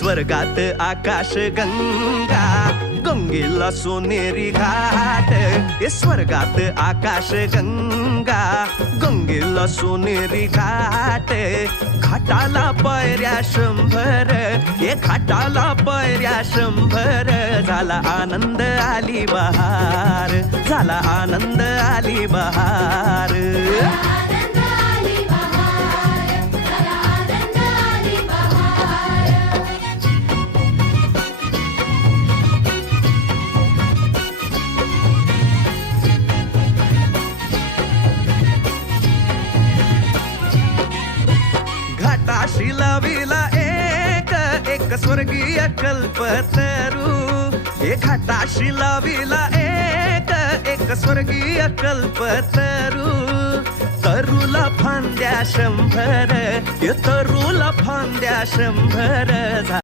स्वर्गात आकाश गंगा, गंगेला सोनेरी घाट. स्वर्गात आकाश गंगा, गंगेला सोनेरी घाट. घाटाला पायऱ्या 100, घाटाला पायऱ्या 100. झाला आनंद आली बहार, झाला आनंद आली बहार. घाटाशी लाविला एक स्वर्गीय कल्पतरू. घाटाशी लाविला एक स्वर्गीय कल्पतरू. तरूला फांद्या 100, तरूला फांद्या 100.